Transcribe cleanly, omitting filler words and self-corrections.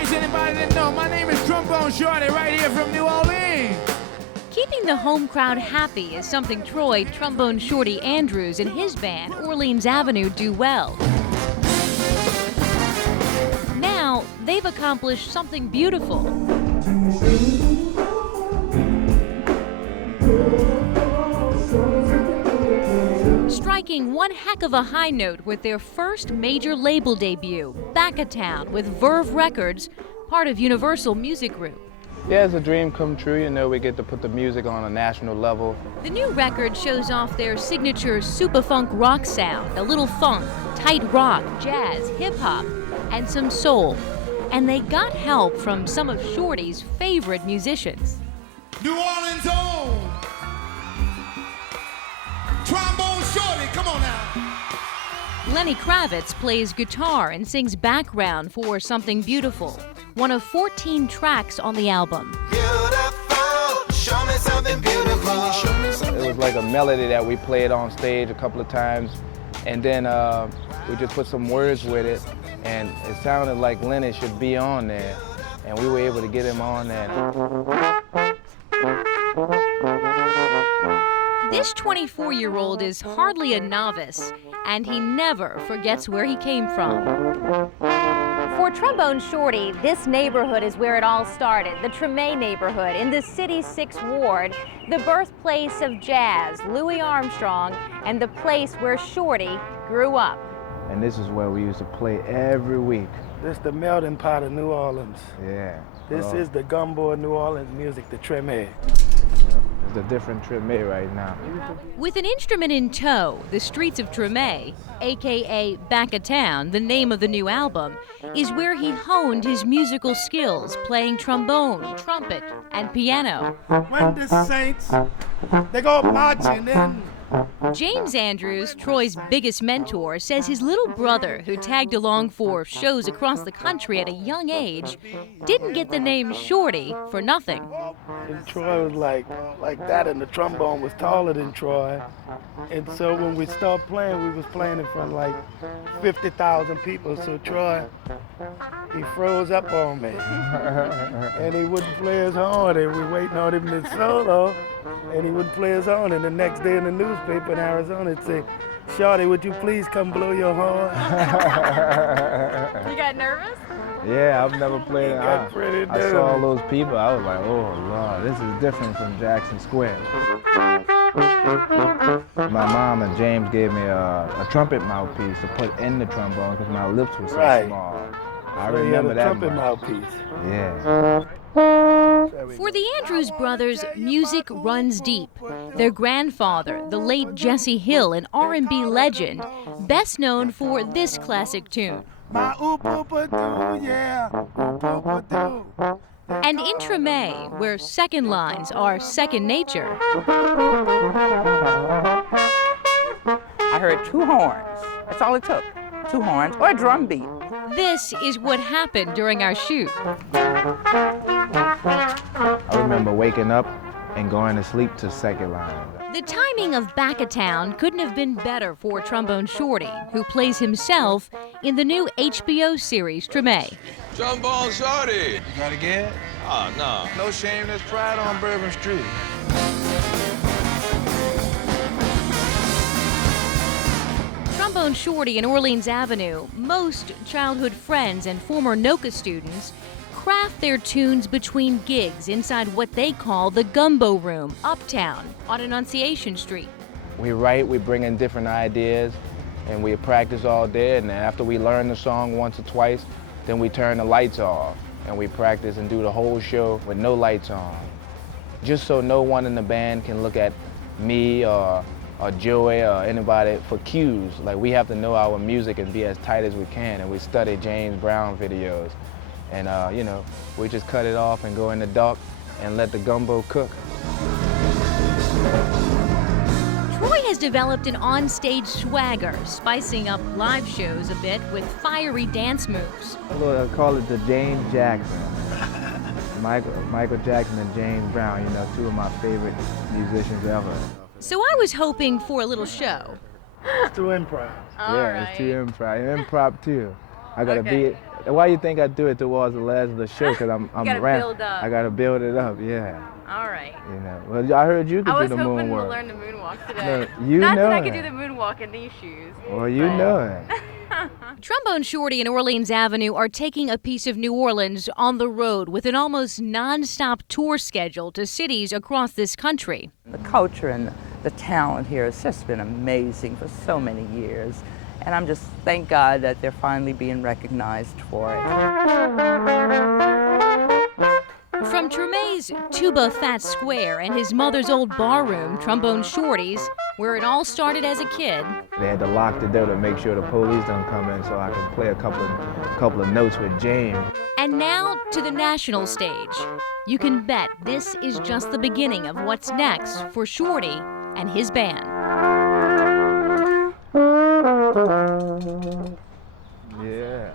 case anybody didn't know, my name is Trombone Shorty, right here from New Orleans. Keeping the home crowd happy is something Troy Trombone Shorty Andrews and his band, Orleans Avenue, do well. Now, they've accomplished something beautiful. Striking one heck of a high note with their first major label debut, Back-A-Town, with Verve Records, part of Universal Music Group. Yeah, it's a dream come true. You know, we get to put the music on a national level. The new record shows off their signature super funk rock sound, a little funk, tight rock, jazz, hip-hop, and some soul. And they got help from some of Shorty's favorite musicians. New Orleans own Trombone Shorty, come on now. Lenny Kravitz plays guitar and sings background for Something Beautiful, one of 14 tracks on the album. Beautiful, show me something beautiful. Show me something. It was like a melody that we played on stage a couple of times, and then we just put some words with it, and it sounded like Lenny should be on there, and we were able to get him on there. This 24-year-old is hardly a novice, and he never forgets where he came from. For Trombone Shorty, this neighborhood is where it all started, the Treme neighborhood in the city's 6th Ward, the birthplace of jazz, Louis Armstrong, and the place where Shorty grew up. And this is where we used to play every week. This is the melting pot of New Orleans. Yeah. This is the gumbo of New Orleans music, the Treme. It's a different Treme right now. With an instrument in tow, the streets of Treme, aka Back-A-Town, the name of the new album, is where he honed his musical skills, playing trombone, trumpet, and piano. When the Saints, they go marching in. James Andrews, Troy's biggest mentor, says his little brother, who tagged along for shows across the country at a young age, didn't get the name Shorty for nothing. And Troy was like that, and the trombone was taller than Troy. And so when we started playing, we was playing in front of like 50,000 people. So Troy, he froze up on me. And he wouldn't play his horn, and we waiting on him to solo, and he wouldn't play his horn. And the next day in the newspaper in Arizona, it'd say, "Shorty, would you please come blow your horn?" You got nervous? Yeah, I've never played it. I saw all those people. I was like, oh, Lord, this is different from Jackson Square. My mom and James gave me a trumpet mouthpiece to put in the trombone because my lips were so small. I remember that trumpet mouthpiece. Yeah. For the Andrews brothers, music runs deep. Their grandfather, the late Jesse Hill, an R&B legend, best known for this classic tune. My oop-oop-a-doo, yeah, oop-oop-a-doo. And in Treme, where second lines are second nature. I heard 2 horns. That's all it took. 2 horns or a drum beat. This is what happened during our shoot. I remember waking up and going to sleep to second line. The timing of Back-A-Town couldn't have been better for Trombone Shorty, who plays himself in the new HBO series Treme. Trombone Shorty! You gotta get it? Oh, no. No shame, there's pride on Bourbon Street. Trombone Shorty and Orleans Avenue, most childhood friends and former NOCA students craft their tunes between gigs inside what they call the Gumbo Room, uptown, on Annunciation Street. We write, we bring in different ideas, and we practice all day, and then after we learn the song once or twice, then we turn the lights off, and we practice and do the whole show with no lights on. Just so no one in the band can look at me or Joey or anybody for cues. Like, we have to know our music and be as tight as we can, and we study James Brown videos. And, you know, we just cut it off and go in the dark and let the gumbo cook. Troy has developed an on-stage swagger, spicing up live shows a bit with fiery dance moves. I call it the James Jackson. Michael Jackson and James Brown, you know, 2 of my favorite musicians ever. So I was hoping for a little show. It's too improv. It's too improv. Improv too. I gotta be Why you think I do it towards the last of the show? Because I'm gotta build up. I gotta build it up, yeah. All right. You know. Well, I heard you could I do was the hoping to moonwalk. learn the moonwalk today. No, you Not know that I could it. do the moonwalk in these shoes. Well, you know it. Trombone Shorty and Orleans Avenue are taking a piece of New Orleans on the road with an almost non-stop tour schedule to cities across this country. The culture and the talent here has just been amazing for so many years. And I'm just, thank God that they're finally being recognized for it. From Tremay's Tuba Fat Square and his mother's old barroom, Trombone Shorty's, where it all started as a kid. They had to lock the door to make sure the police don't come in so I can play a couple of notes with James. And now to the national stage. You can bet this is just the beginning of what's next for Shorty and his band. Yeah.